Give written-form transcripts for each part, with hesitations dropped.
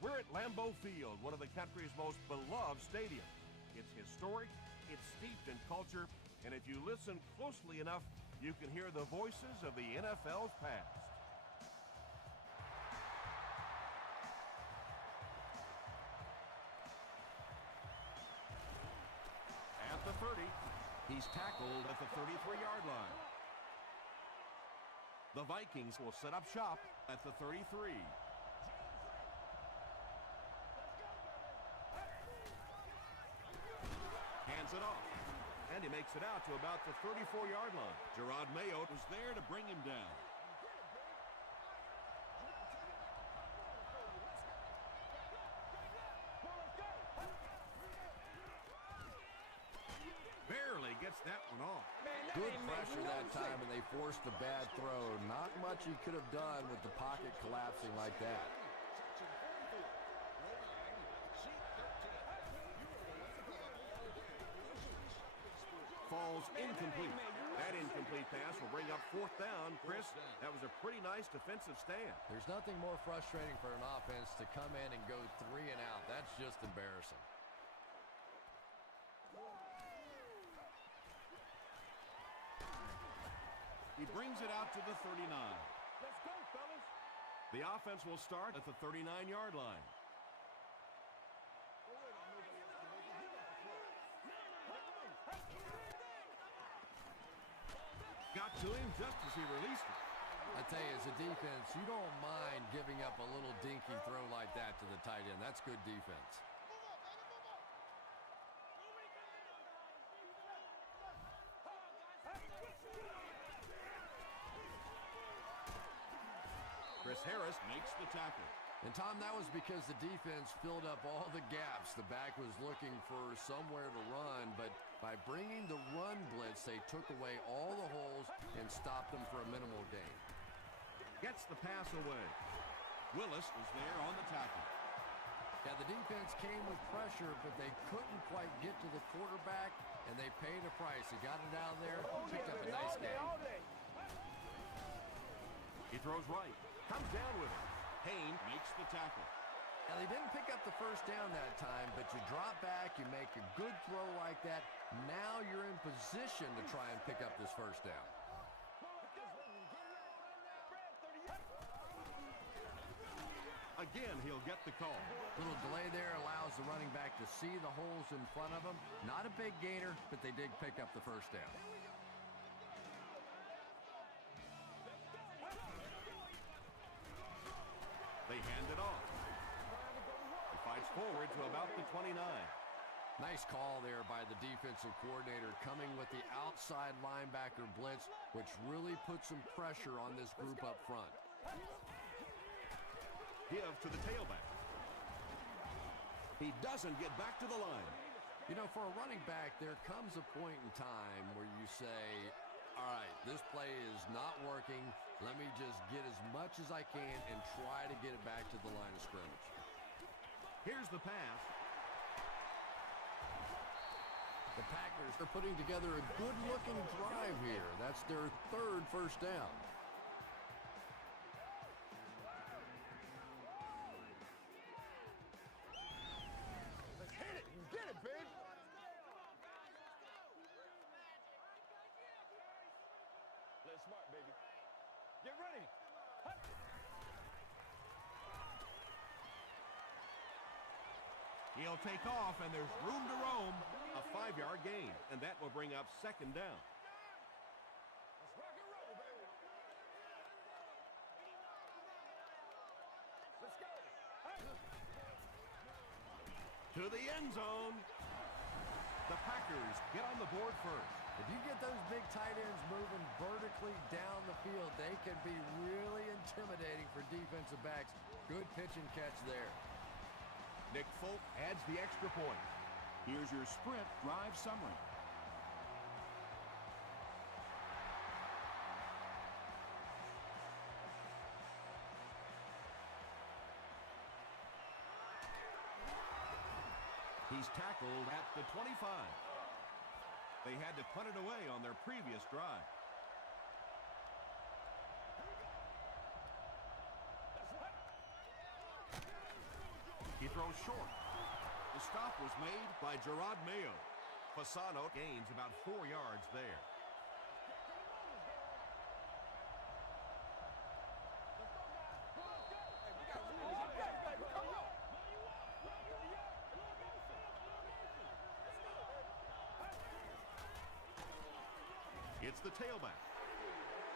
We're at Lambeau Field, one of the country's most beloved stadiums. It's historic, it's steeped in culture, and if you listen closely enough, you can hear the voices of the NFL's past. At the 30, he's tackled at the 33-yard line. The Vikings will set up shop at the 33. Hands it off, and he makes it out to about the 34-yard line. Gerard Mayo was there to bring him down. Barely gets that one off. Good pressure that time, and they forced a bad throw. Not much he could have done with the pocket collapsing like that. Falls incomplete. That incomplete pass will bring up 4th down. Chris, that was a pretty nice defensive stand. There's nothing more frustrating for an offense to come in and go 3 and out. That's just embarrassing. He brings it out to the 39. Let's go, fellas. The offense will start at the 39-yard line. Got to him just as he released it. I tell you, as a defense, you don't mind giving up a little dinky throw like that to the tight end. That's good defense. Chris Harris makes the tackle. And, Tom, that was because the defense filled up all the gaps. The back was looking for somewhere to run, but by bringing the run blitz, they took away all the holes and stopped them for a minimal gain. Gets the pass away. Willis was there on the tackle. Yeah, the defense came with pressure, but they couldn't quite get to the quarterback, and they paid a price. He got it out of there, picked up a nice game. He throws right. Comes down with it. Payne makes the tackle. Now, they didn't pick up the first down that time, but you drop back, you make a good throw like that. Now you're in position to try and pick up this first down. Again, he'll get the call. Little delay there allows the running back to see the holes in front of him. Not a big gainer, but they did pick up the first down. They hand it off. He fights forward to about the 29. Nice call there by the defensive coordinator, coming with the outside linebacker blitz, which really put some pressure on this group up front. Give to the tailback. He doesn't get back to the line. You know, for a running back, there comes a point in time where you say, all right, this play is not working. Let me just get as much as I can and try to get it back to the line of scrimmage. Here's the pass. The Packers are putting together a good-looking drive here. That's their 3rd first down. Let's hit it. You get it, babe. Play smart, baby. Get ready. He'll take off, and there's room to roam. A 5-yard gain, and that will bring up 2nd down. Let's rock and roll, baby. Let's go. To the end zone. The Packers get on the board first. If you get those big tight ends moving vertically down the field, they can be really intimidating for defensive backs. Good pitch and catch there. Nick Folk adds the extra point. Here's your sprint drive summary. He's tackled at the 25. They had to punt it away on their previous drive. throw short. The stop was made by Gerard Mayo. Fasano gains about 4 yards there. It's the tailback.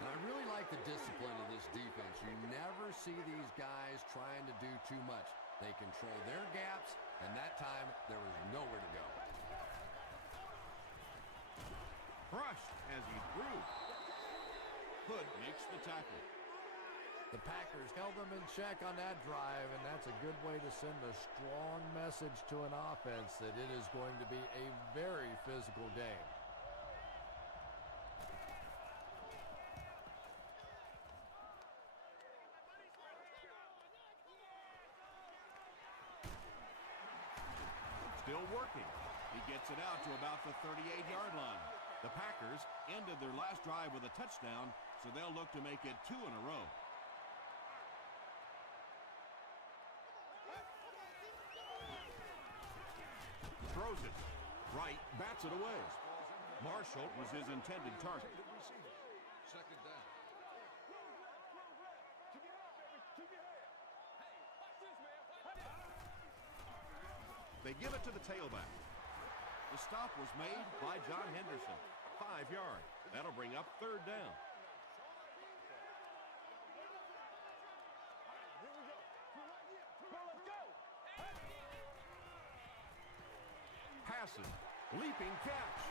And I really like the discipline of this defense. You never see these guys trying to do too much. They control their gaps, and that time there was nowhere to go. Crushed as he threw. Hood makes the tackle. The Packers held them in check on that drive, and that's a good way to send a strong message to an offense that it is going to be a very physical game. Still working. He gets it out to about the 38-yard line. The Packers ended their last drive with a touchdown, so they'll look to make it 2 in a row. Throws it. Right, bats it away. Marshall was his intended target. Second down. They give it to the tailback. The stop was made by John Henderson. 5 yards. That'll bring up 3rd down. Passes. Leaping catch.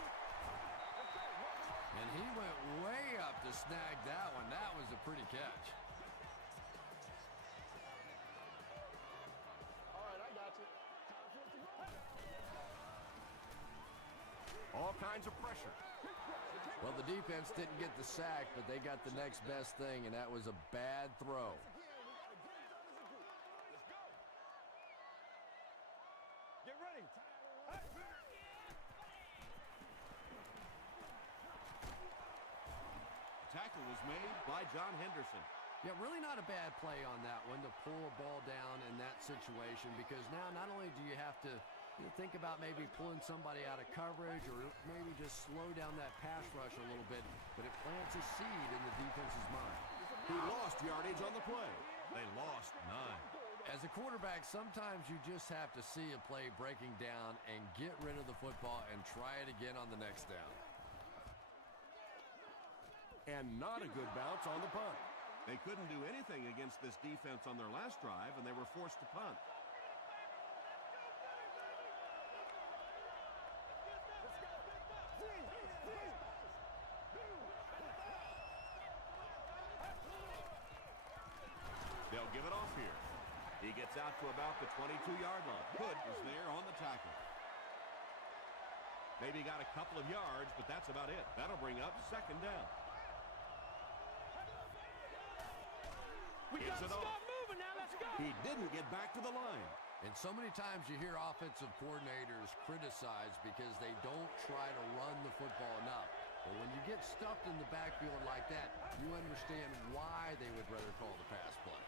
And he went way up to snag that one. That was a pretty catch. All kinds of pressure. Well, the defense didn't get the sack, but they got the next best thing, and that was a bad throw. Get ready. Tackle was made by John Henderson. Yeah, really not a bad play on that one to pull a ball down in that situation, because now not only do you have to think about maybe pulling somebody out of coverage or maybe just slow down that pass rush a little bit, but it plants a seed in the defense's mind. He lost yardage on the play. They lost 9. As a quarterback, sometimes you just have to see a play breaking down and get rid of the football and try it again on the next down. And not a good bounce on the punt. They couldn't do anything against this defense on their last drive, and they were forced to punt. They'll give it off here. He gets out to about the 22-yard line. Hood was there on the tackle. Maybe got a couple of yards, but that's about it. That'll bring up 2nd down. We gotta stop moving now. Let's go. He didn't get back to the line. And so many times you hear offensive coordinators criticized because they don't try to run the football enough. But when you get stuffed in the backfield like that, you understand why they would rather call the pass play.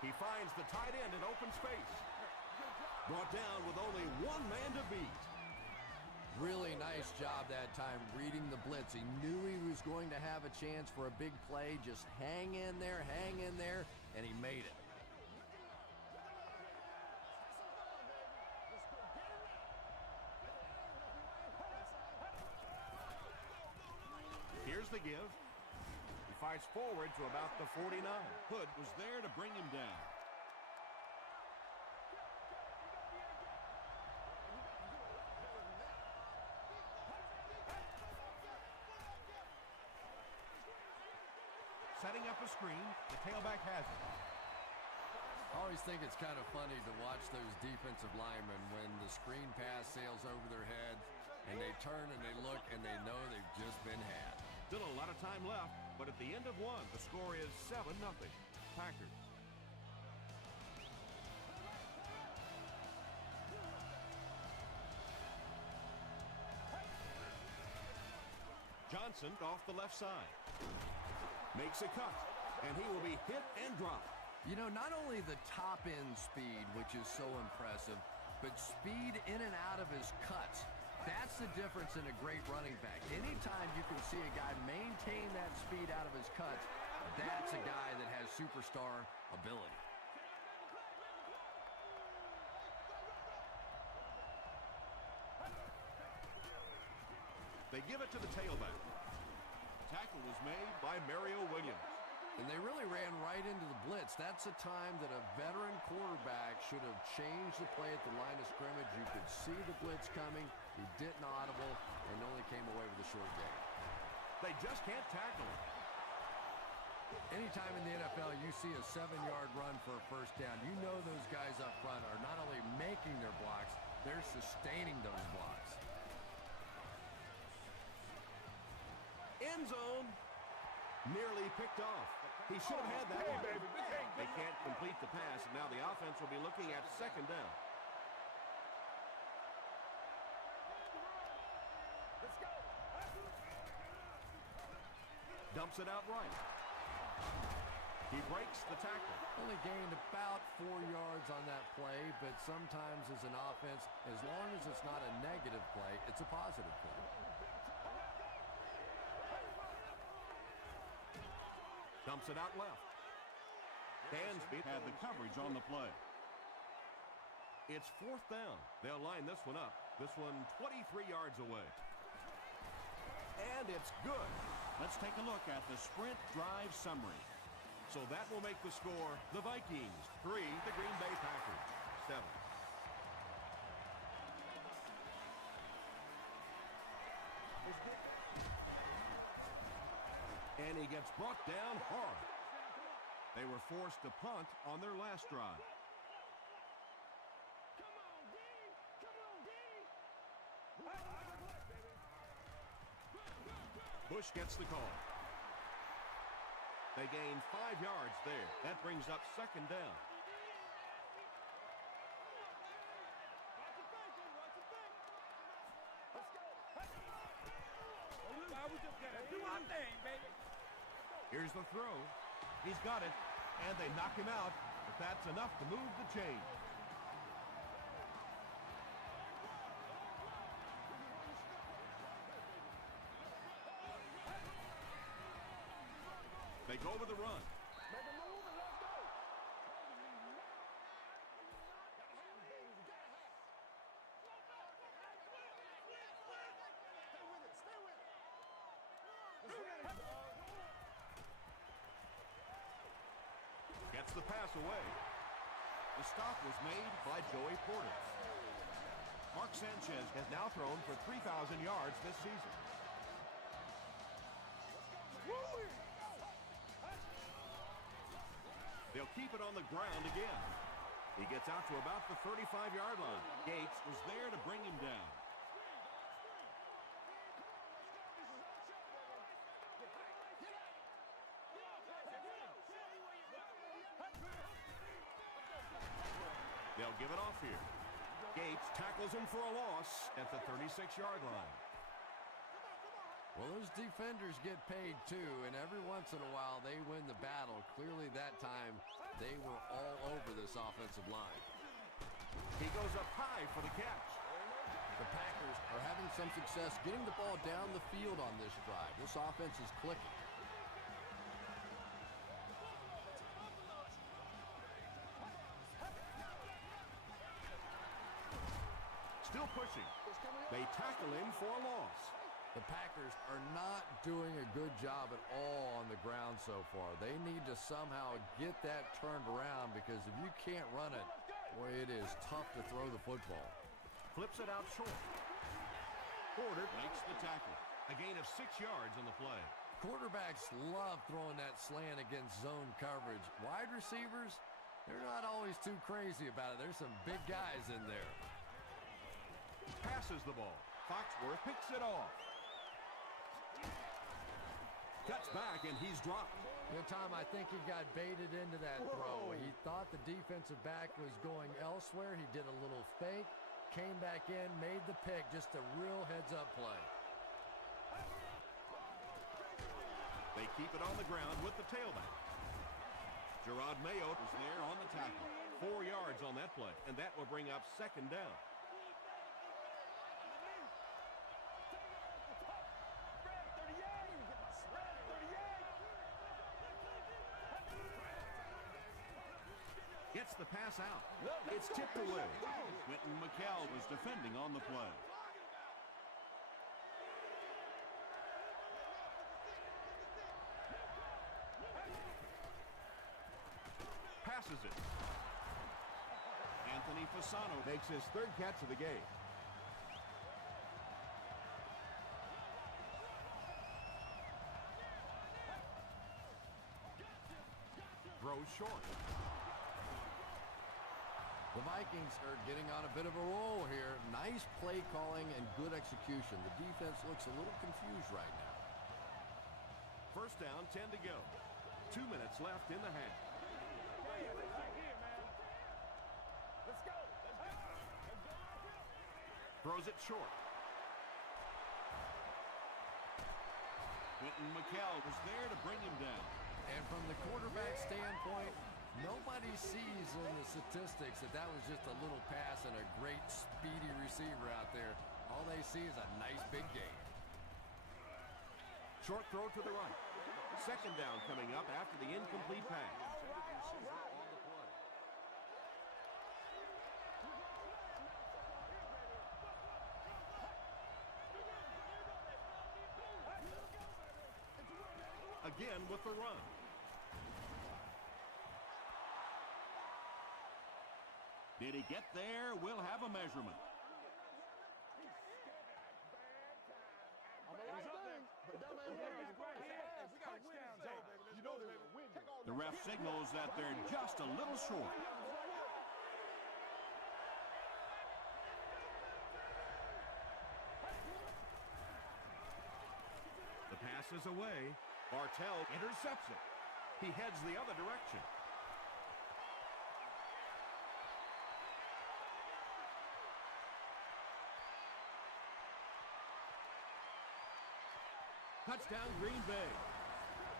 He finds the tight end in open space. Brought down with only one man to beat. Really nice job that time reading the blitz. He knew he was going to have a chance for a big play. Just hang in there, and he made it. Here's the give. He fights forward to about the 49. Hood was there to bring him down. Setting up a screen, the tailback has it. I always think it's kind of funny to watch those defensive linemen when the screen pass sails over their head and they turn and they look and they know they've just been had. Still a lot of time left, but at the end of 1, the score is 7-0. Packers. Johnson off the left side. Makes a cut, and he will be hit and dropped. You know, not only the top-end speed, which is so impressive, but speed in and out of his cuts. That's the difference in a great running back. Anytime you can see a guy maintain that speed out of his cuts, that's a guy that has superstar ability. They give it to the tailback. Tackle was made by Mario Williams. And they really ran right into the blitz. That's a time that a veteran quarterback should have changed the play at the line of scrimmage. You could see the blitz coming. He didn't audible and only came away with a short gain. They just can't tackle him. Anytime in the NFL you see a 7-yard run for a first down, you know those guys up front are not only making their blocks, they're sustaining those blocks. End zone. Nearly picked off. He should have had that one. They can't complete the pass, and now the offense will be looking at second down. Let's go. Dumps it out right. He breaks the tackle. Only gained about 4 yards on that play, but sometimes as an offense, as long as it's not a negative play, it's a positive play. Dumps it out left. Dansby had the coverage on the play. It's fourth down. They'll line this one up. This one 23 yards away. And it's good. Let's take a look at the sprint drive summary. So that will make the score the Vikings 3, the Green Bay Packers 7. And he gets brought down hard. They were forced to punt on their last drive. Bush gets the call. They gain 5 yards there. That brings up second down. Here's the throw. He's got it, and they knock him out, but that's enough to move the chain. They go with the run. Gets the pass away. The stop was made by Joey Porter. Mark Sanchez has now thrown for 3,000 yards this season. They'll keep it on the ground again. He gets out to about the 35-yard line. Gates was there to bring him down. They'll give it off here. Gates tackles him for a loss at the 36-yard line. Well, those defenders get paid too, and every once in a while they win the battle. Clearly that time they were all over this offensive line. He goes up high for the catch. The Packers are having some success getting the ball down the field on this drive. This offense is clicking. Still pushing. They tackle him for a loss. The Packers are not doing a good job at all on the ground so far. They need to somehow get that turned around, because if you can't run it, boy, it is tough to throw the football. Flips it out short. Porter makes the tackle. A gain of 6 yards on the play. Quarterbacks love throwing that slant against zone coverage. Wide receivers, they're not always too crazy about it. There's some big guys in there. Passes the ball. Foxworth picks it off. Cuts back, and he's dropped. You know, Tom, I think he got baited into that throw. He thought the defensive back was going elsewhere. He did a little fake, came back in, made the pick. Just a real heads-up play. They keep it on the ground with the tailback. Gerard Mayotte was there on the tackle. 4 yards on that play, and that will bring up second down. Gets the pass out. It's tipped away. Quentin McKell was defending on the play. Passes it. Anthony Fasano makes his third catch of the game. Throws short. The Vikings are getting on a bit of a roll here. Nice play calling and good execution. The defense looks a little confused right now. First down, 10 to go. 2 minutes left in the half. Throws it short. Quentin McKell was there to bring him down. And from the quarterback standpoint, nobody sees in the statistics that was just a little pass and a great speedy receiver out there. All they see is a nice big gain. Short throw to the right. Second down coming up after the incomplete pass. Again with the run. Did he get there? We'll have a measurement. The ref signals that they're just a little short. The pass is away. Bartell intercepts it. He heads the other direction. Touchdown, Green Bay.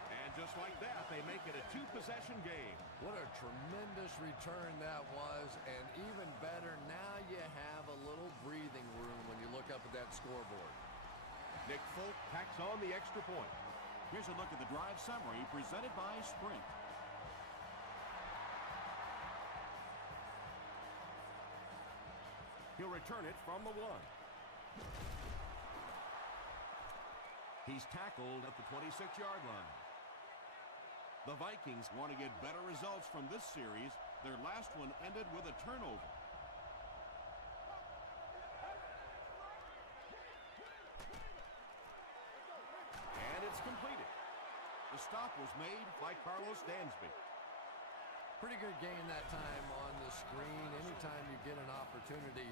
And just like that, they make it a two-possession game. What a tremendous return that was, and even better, now you have a little breathing room when you look up at that scoreboard. Nick Folk tacks on the extra point. Here's a look at the drive summary presented by Sprint. He'll return it from the 1. He's tackled at the 26-yard line. The Vikings want to get better results from this series. Their last one ended with a turnover. And it's completed. The stop was made by Carlos Dansby. Pretty good gain that time on the screen. Anytime you get an opportunity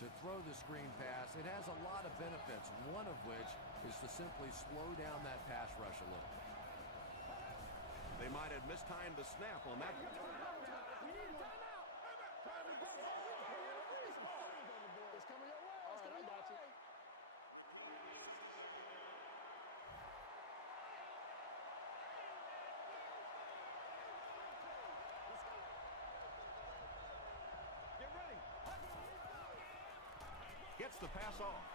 to throw the screen pass, it has a lot of benefits, one of which is to simply slow down that pass rush a little. They might have mistimed the snap on that. We need a timeout. Time to go. It's coming your way. All right, I got you. Get ready. Gets the pass off.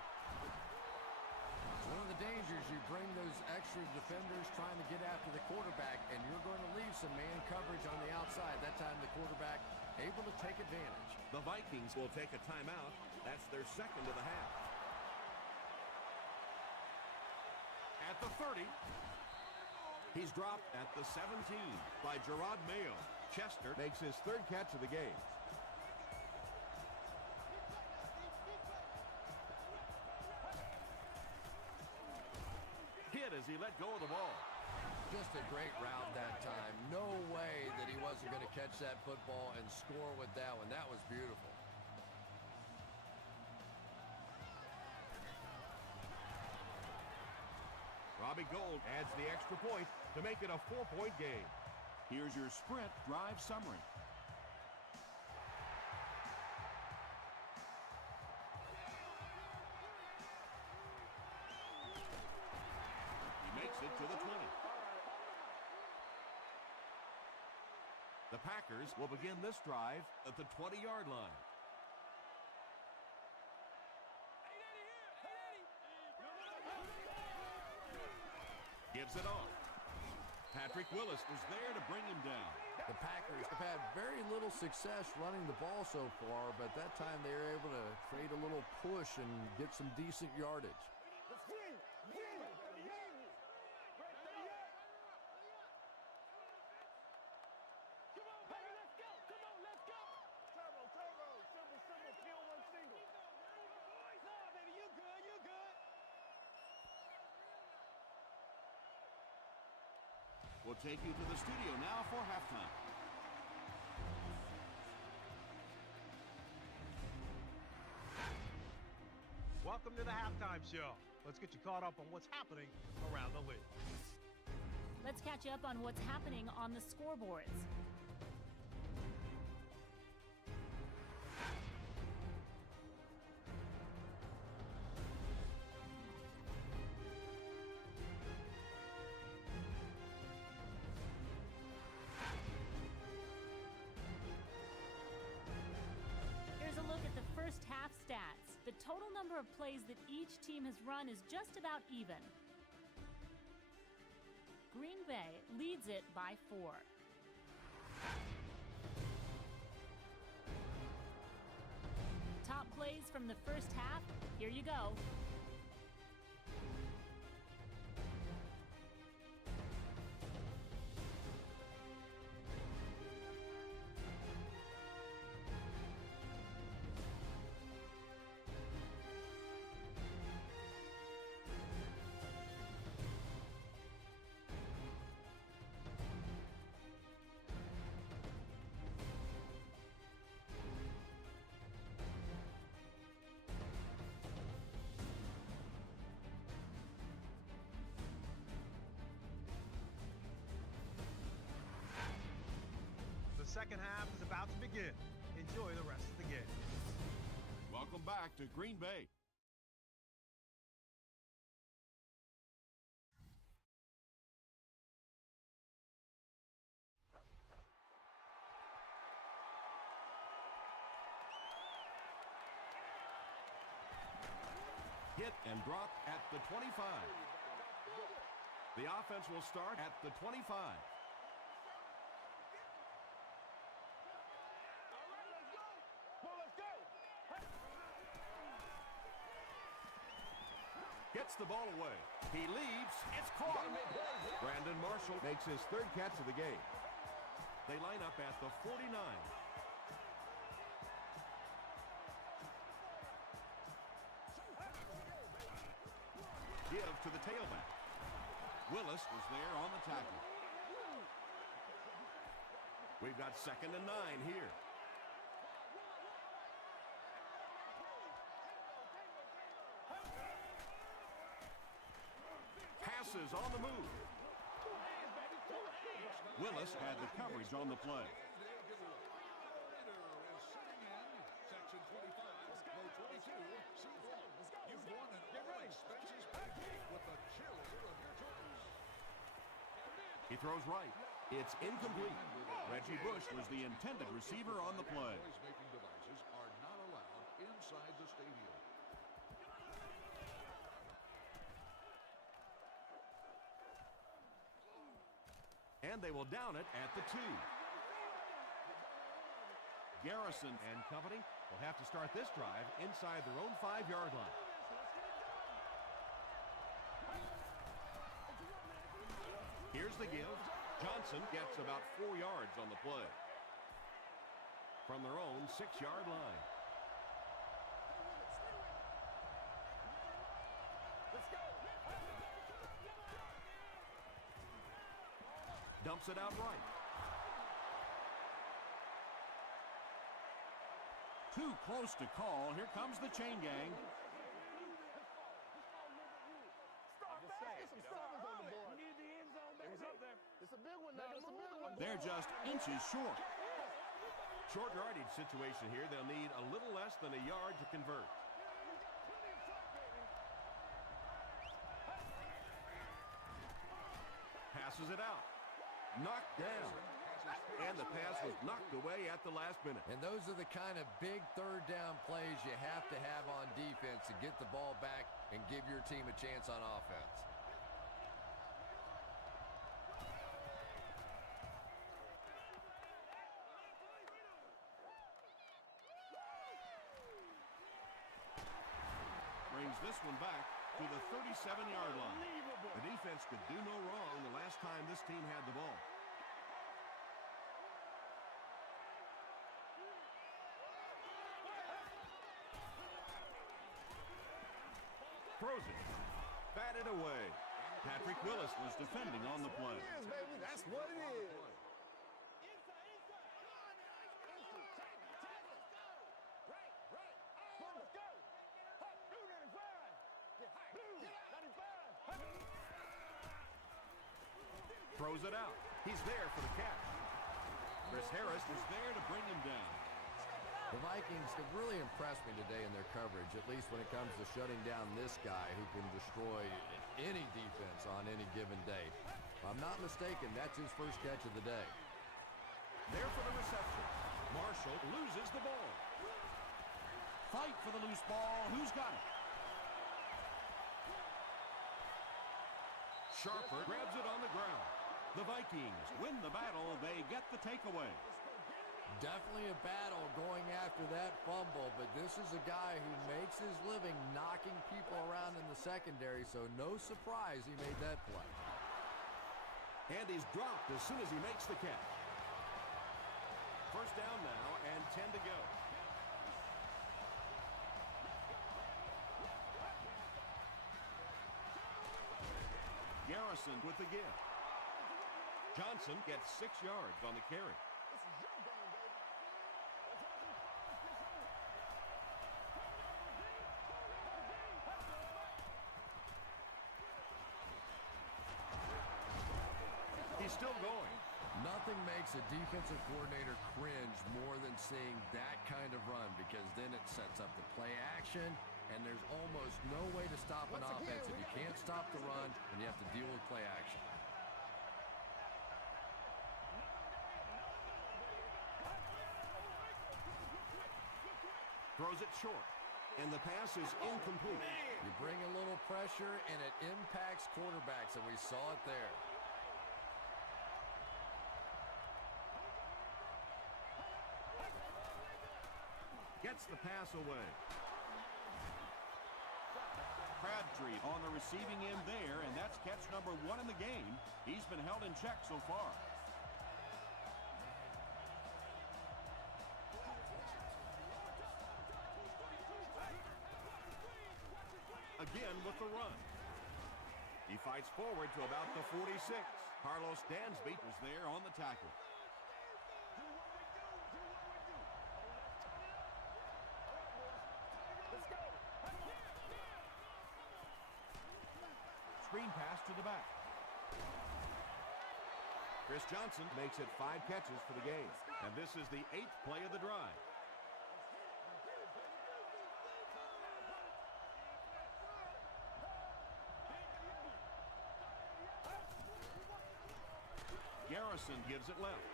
One of the dangers, you bring those extra defenders trying to get after the quarterback, and you're going to leave some man coverage on the outside. That time the quarterback able to take advantage. The Vikings will take a timeout. That's their second of the half. At the 30. He's dropped at the 17 by Gerard Mayo. Chester makes his third catch of the game. Hit as he let go of the ball. Just a great route that time. No way that he wasn't going to catch that football and score with that one. That was beautiful. Robbie Gould adds the extra point to make it a 4-point game. Here's your Sprint drive summary. He makes it to the 20. The The Packers will begin this drive at the 20-yard line. Gives it off. Patrick Willis was there to bring him down. The Packers have had very little success running the ball so far, but that time they were able to create a little push and get some decent yardage. We'll take you to the studio now for halftime. Welcome to the halftime show. Let's get you caught up on what's happening around the league. Let's catch up on what's happening on the scoreboards. Here's a look at the first half stats. The total number of plays that each team has run is just about even. Green Bay leads it by 4. Top plays from the first half, here you go. The second half is about to begin. Enjoy the rest of the game. Welcome back to Green Bay. Hit and drop at the 25. The offense will start at the 25. Gets the ball away. He leaps. It's caught. Brandon Marshall makes his third catch of the game. They line up at the 49. Give to the tailback. Willis was there on the tackle. We've got 2nd and 9 here. Passes on the move. Willis had the coverage on the play. He throws right. It's incomplete. Reggie Bush was the intended receiver on the play. Devices are not allowed inside the stadium. And they will down it at the 2. Garrison and company will have to start this drive inside their own 5-yard line. Here's the give. Johnson gets about 4 yards on the play. From their own 6-yard line. Dumps it out right. Too close to call. Here comes the chain gang. They're just inches short. Short yardage situation here. They'll need a little less than a yard to convert. Passes it out. Knocked down. And the pass was knocked away at the last minute. And those are the kind of big third down plays you have to have on defense to get the ball back and give your team a chance on offense. Brings this one back to the 37-yard line. The defense could do no wrong the last time this team had the ball. Throws it. Batted away. Patrick Willis was defending on the play. That's what it is. Throws it out. He's there for the catch. Chris Harris is there to bring him down. The Vikings have really impressed me today in their coverage, at least when it comes to shutting down this guy who can destroy any defense on any given day. If I'm not mistaken, that's his first catch of the day. There for the reception. Marshall loses the ball. Fight for the loose ball. Who's got it? Sharper grabs it on the ground. The Vikings win the battle. They get the takeaway. Definitely a battle going after that fumble, but this is a guy who makes his living knocking people around in the secondary, so no surprise he made that play. And he's dropped as soon as he makes the catch. First down now and 10 to go. Garrison with the give. Johnson gets 6 yards on the carry. He's still going. Nothing makes a defensive coordinator cringe more than seeing that kind of run, because then it sets up the play action, and there's almost no way to stop an offense if you can't stop the run and you have to deal with play action. Throws it short, and the pass is incomplete. You bring a little pressure, and it impacts quarterbacks, and we saw it there. Gets the pass away. Crabtree on the receiving end there, and that's catch number 1 in the game. He's been held in check so far. Again with the run. He fights forward to about the 46. Carlos Dansby was there on the tackle. Screen pass to the back. Chris Johnson makes it 5 catches for the game. And this is the 8th play of the drive. Garrison gives it left.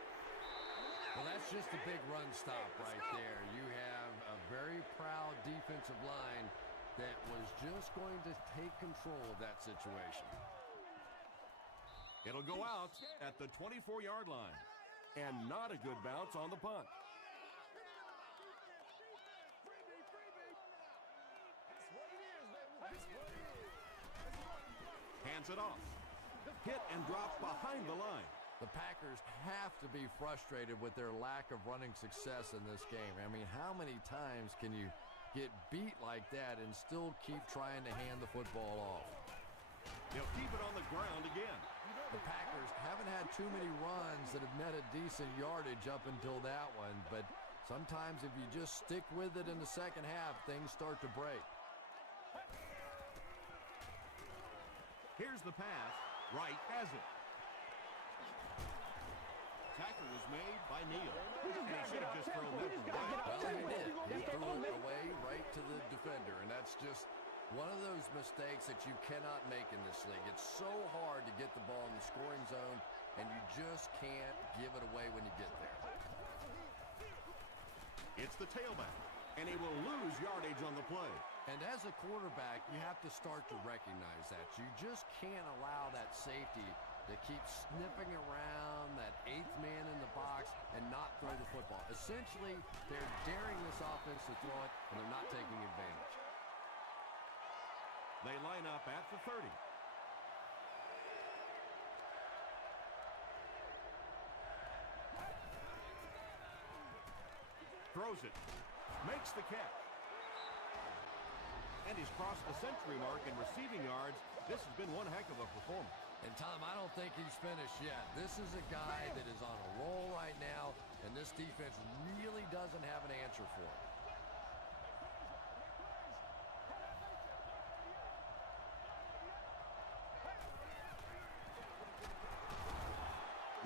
Well, that's just a big run stop right there. You have a very proud defensive line that was just going to take control of that situation. It'll go out at the 24-yard line. And not a good bounce on the punt. Hands it off. Hit and drop behind the line. The Packers have to be frustrated with their lack of running success in this game. I mean, how many times can you get beat like that and still keep trying to hand the football off? They'll keep it on the ground again. The Packers haven't had too many runs that have netted decent yardage up until that one, but sometimes if you just stick with it in the second half, things start to break. Here's the pass. Wright has it. Tackle was made by Neal. And he should have just thrown that one away. Well, he did. He threw it away right to the defender, and that's just one of those mistakes that you cannot make in this league. It's so hard to get the ball in the scoring zone and you just can't give it away when you get there. It's the tailback, and he will lose yardage on the play. And as a quarterback, you have to start to recognize that. You just can't allow that safety to keep sniffing around that eighth man in the box and not throw the football. Essentially, they're daring this offense to throw it, and they're not taking advantage. They line up at the 30. Throws it. Makes the catch. And he's crossed the century mark in receiving yards. This has been one heck of a performance. And, Tom, I don't think he's finished yet. This is a guy that is on a roll right now, and this defense really doesn't have an answer for him.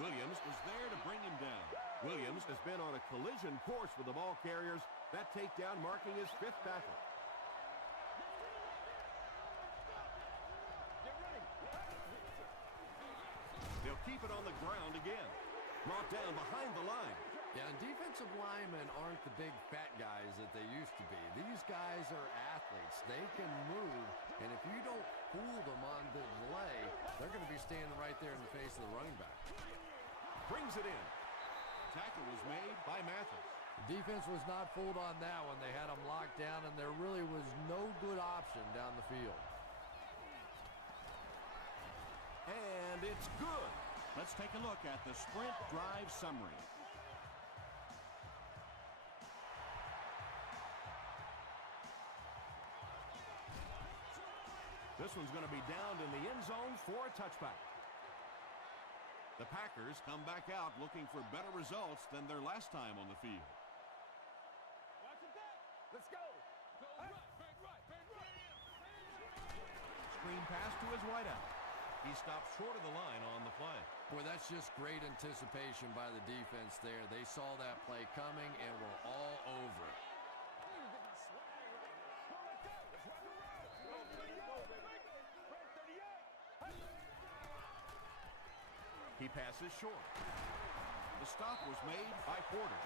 Williams was there to bring him down. Williams has been on a collision course with the ball carriers. That takedown marking his 5th tackle. They'll keep it on the ground again. Brought down behind the line. Yeah, and defensive linemen aren't the big fat guys that they used to be. These guys are athletes. They can move, and if you don't fool them on the delay, they're going to be standing right there in the face of the running back. Brings it in. Tackle was made by Mathis. The defense was not fooled on that one. They had them locked down, and there really was no good option down the field. And it's good. Let's take a look at the sprint drive summary. This one's going to be downed in the end zone for a touchback. The Packers come back out looking for better results than their last time on the field. Let's go. Screen pass to his wideout. He stops short of the line on the play. Boy, that's just great anticipation by the defense there. They saw that play coming and were all over it. He passes short. The stop was made by Porter.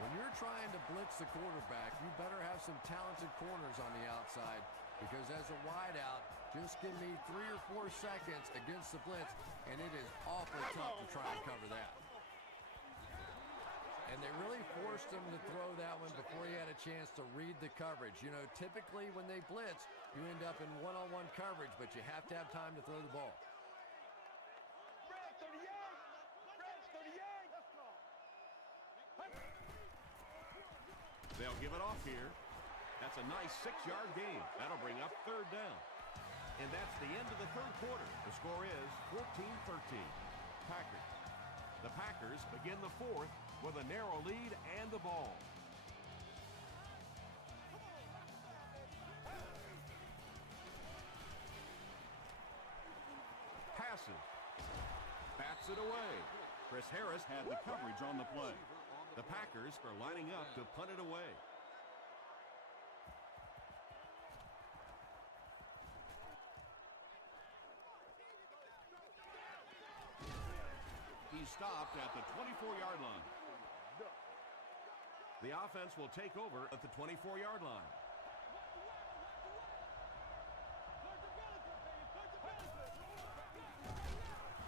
When you're trying to blitz the quarterback, you better have some talented corners on the outside, because as a wideout, just give me 3 or 4 seconds against the blitz, and it is awful tough to try and cover that. And they really forced him to throw that one before he had a chance to read the coverage. You know, typically when they blitz, you end up in one-on-one coverage, but you have to have time to throw the ball. They'll give it off here. That's a nice 6-yard gain. That'll bring up 3rd down. And that's the end of the 3rd quarter. The score is 14-13. Packers. The Packers begin the 4th with a narrow lead and the ball. Passes. Bats it away. Chris Harris had the coverage on the play. The Packers are lining up to punt it away. He stopped at the 24-yard line. The offense will take over at the 24-yard line.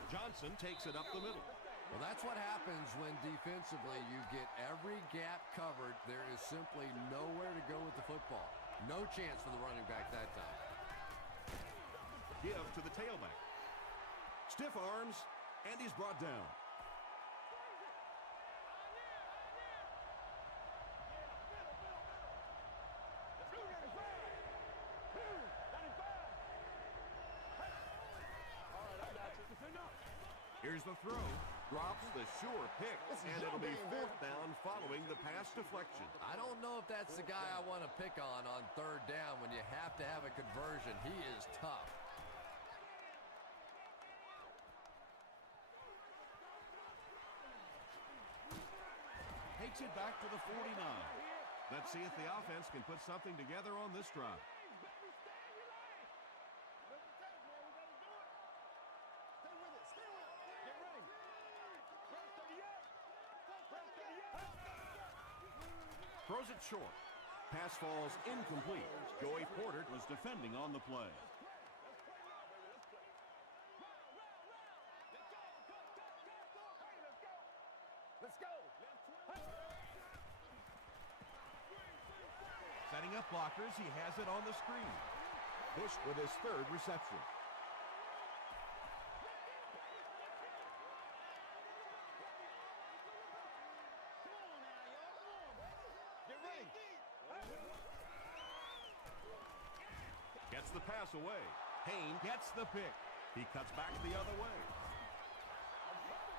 Johnson takes it up the middle. Well, that's what happens when defensively you get every gap covered. There is simply nowhere to go with the football. No chance for the running back that time. Give to the tailback. Stiff arms, and he's brought down. Here's the throw. Drops the sure pick, and it'll be 4th down following the pass deflection. I don't know if that's the guy I want to pick on 3rd down when you have to have a conversion. He is tough. Takes it back to the 49. Let's see if the offense can put something together on this drive. Throws it short. Pass falls incomplete. Joey Porter was defending on the play. Let's go. Setting up blockers, he has it on the screen. Bush with his third reception. Get ready. Gets the pass away. Haynes gets the pick. He cuts back the other way.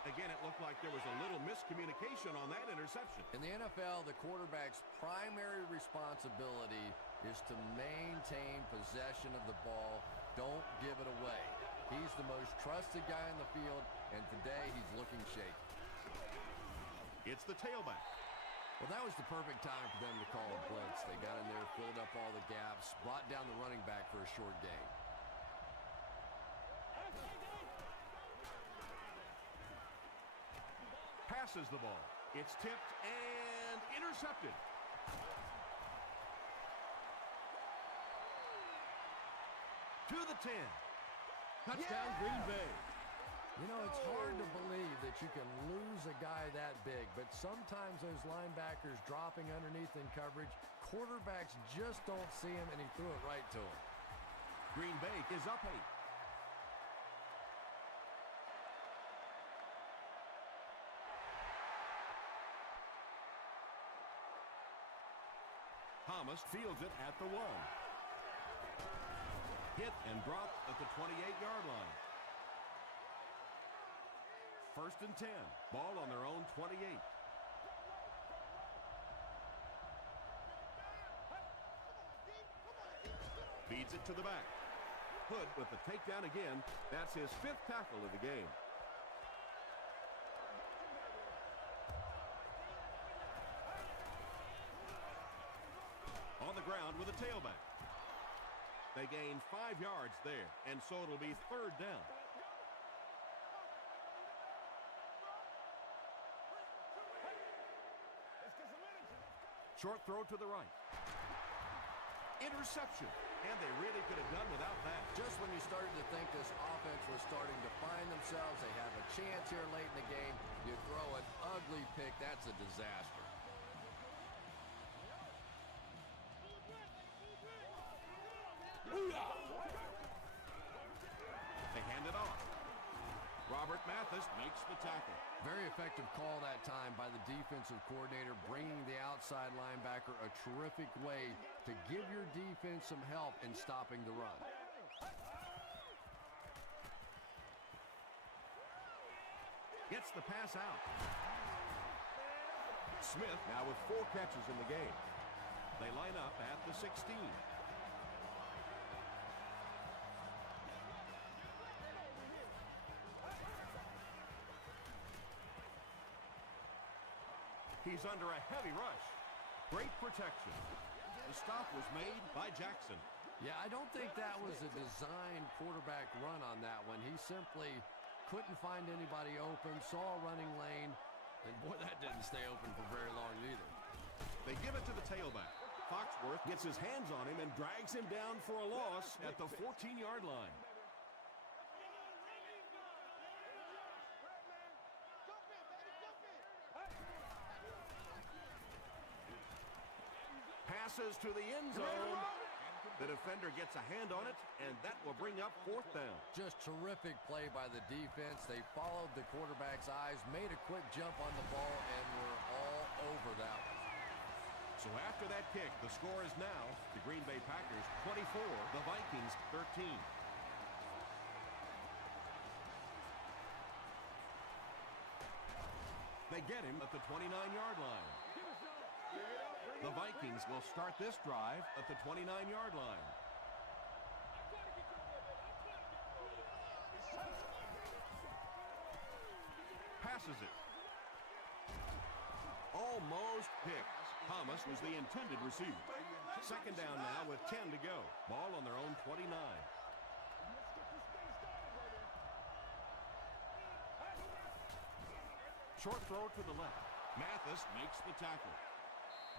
Again, it looked like there was a little miscommunication on that interception. In the NFL, the quarterback's primary responsibility is to maintain possession of the ball. Don't give it away. He's the most trusted guy in the field, and today he's looking shaky. It's the tailback. Well, that was the perfect time for them to call a blitz. They got in there, filled up all the gaps, brought down the running back for a short gain. Passes the ball. It's tipped and intercepted. To the 10. Touchdown, Green Bay. You know, it's hard to believe that you can lose a guy that big, but sometimes those linebackers dropping underneath in coverage, quarterbacks just don't see him, and he threw it right to him. Green Bay is up 8. Thomas fields it at the 1. Hit and dropped at the 28-yard line. 1st and 10. Ball on their own 28. Feeds it to the back. Hood with the takedown again. That's his 5th tackle of the game. On the ground with a tailback. They gain 5 yards there, and so it'll be 3rd down. Short throw to the right. Interception. And they really could have done without that. Just when you started to think this offense was starting to find themselves, they have a chance here late in the game, you throw an ugly pick. That's a disaster. They hand it off. Robert Mathis makes the tackle. Very effective call that time by the defensive coordinator, bringing the outside linebacker, a terrific way to give your defense some help in stopping the run. Gets the pass out. Smith now with 4 catches in the game. They line up at the 16. He's under a heavy rush. Great protection. The stop was made by Jackson. Yeah, I don't think that was a designed quarterback run on that one. He simply couldn't find anybody open, saw a running lane, and boy, that didn't stay open for very long either. They give it to the tailback. Foxworth gets his hands on him and drags him down for a loss at the 14-yard line. Passes to the end zone. The defender gets a hand on it, and that will bring up 4th down. Just terrific play by the defense. They followed the quarterback's eyes, made a quick jump on the ball, and were all over that one. So after that kick, the score is now the Green Bay Packers 24, the Vikings 13. They get him at the 29-yard line. The Vikings will start this drive at the 29-yard line. Passes it. Almost picked. Thomas was the intended receiver. 2nd down now with 10 to go. Ball on their own 29. Short throw to the left. Mathis makes the tackle.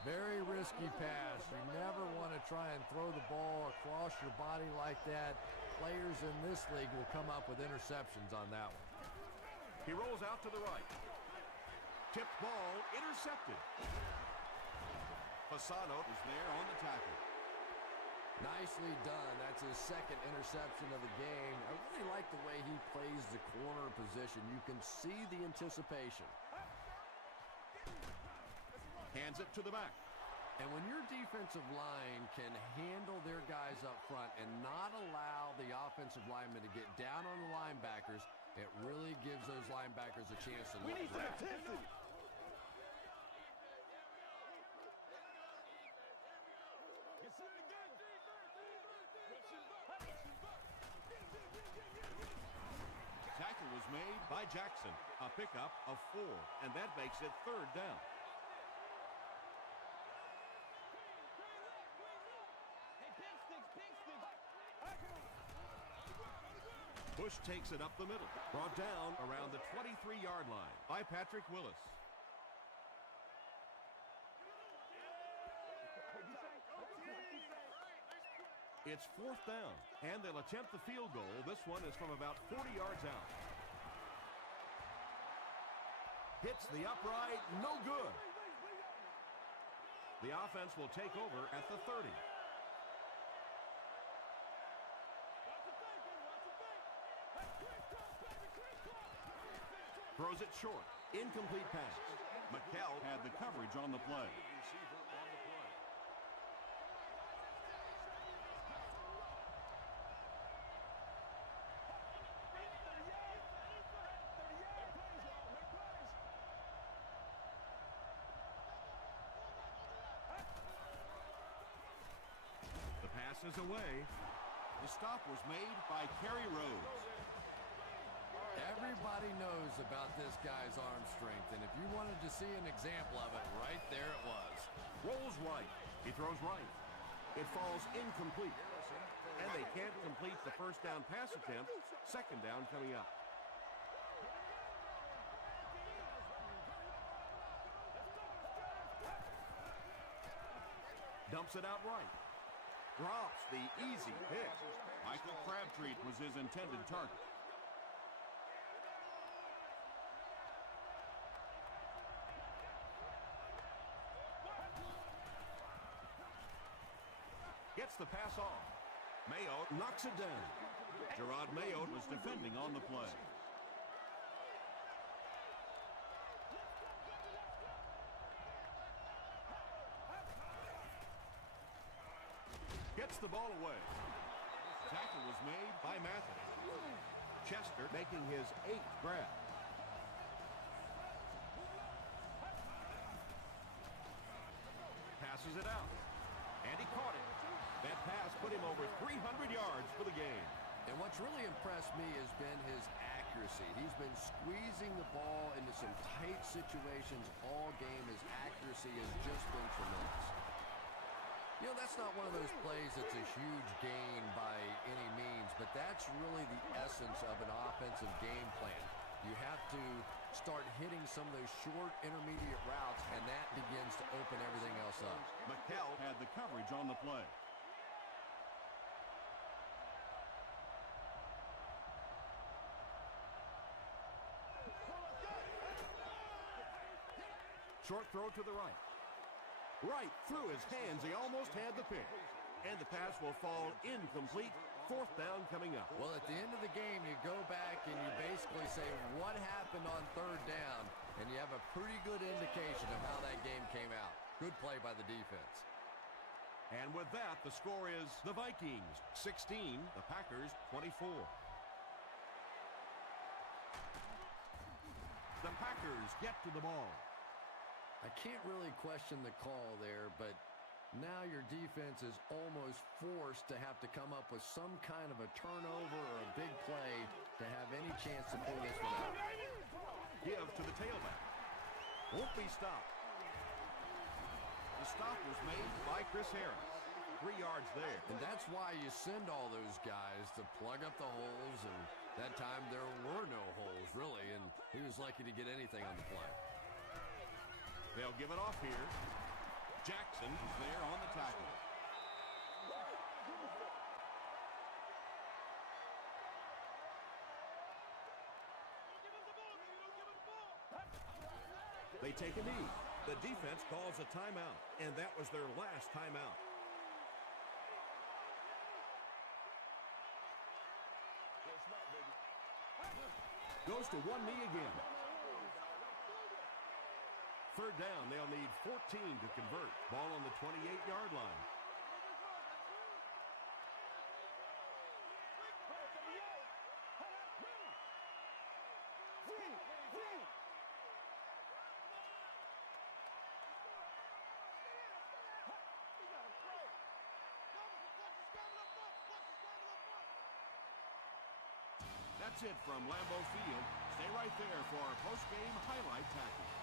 Very risky pass. You never want to try and throw the ball across your body like that. Players in this league will come up with interceptions on that one. He rolls out to the right. Tipped ball, intercepted. Fasano is there on the tackle. Nicely done. That's his second interception of the game. I really like the way he plays the corner position. You can see the anticipation. Hands it to the back. And when your defensive line can handle their guys up front and not allow the offensive linemen to get down on the linebackers, it really gives those linebackers a chance to look back. Tackle was made by Jackson. A pickup of 4, and that makes it 3rd down. Bush takes it up the middle. Brought down around the 23-yard line by Patrick Willis. It's 4th down, and they'll attempt the field goal. This one is from about 40 yards out. Hits the upright, no good. The offense will take over at the 30. Throws it short. Incomplete pass. McKell had the coverage on the play. The pass is away. The stop was made by Kerry Rhodes. Everybody knows about this guy's arm strength, and if you wanted to see an example of it, right there it was. Rolls right. He throws right. It falls incomplete. And they can't complete the first down pass attempt. 2nd down coming up. Dumps it out right. Drops the easy pick. Michael Crabtree was his intended target. Gets the pass off. Mayo knocks it down. Gerard Mayo was defending on the play. Gets the ball away. Tackle was made by Mathis. Chester making his 8th grab. Passes it out. And he caught it. That pass put him over 300 yards for the game. And what's really impressed me has been his accuracy. He's been squeezing the ball into some tight situations all game. His accuracy has just been tremendous. You know, that's not one of those plays that's a huge gain by any means, but that's really the essence of an offensive game plan. You have to start hitting some of those short intermediate routes, and that begins to open everything else up. McKell had the coverage on the play. Short throw to the right. Right through his hands. He almost had the pick. And the pass will fall incomplete. 4th down coming up. Well, at the end of the game, you go back and you basically say, what happened on 3rd down? And you have a pretty good indication of how that game came out. Good play by the defense. And with that, the score is the Vikings 16, the Packers 24. The Packers get to the ball. I can't really question the call there, but now your defense is almost forced to have to come up with some kind of a turnover or a big play to have any chance to pull this one out. Give to the tailback. Won't be stopped. The stop was made by Chris Harris. 3 yards there. And that's why you send all those guys to plug up the holes, and that time there were no holes, really, and he was lucky to get anything on the play. They'll give it off here. They take a knee. The defense calls a timeout, and that was their last timeout. Play smart, baby. Goes to one knee again. Third down, they'll need 14 to convert. Ball on the 28-yard line. That's it from Lambeau Field. Stay right there for our post-game highlight package.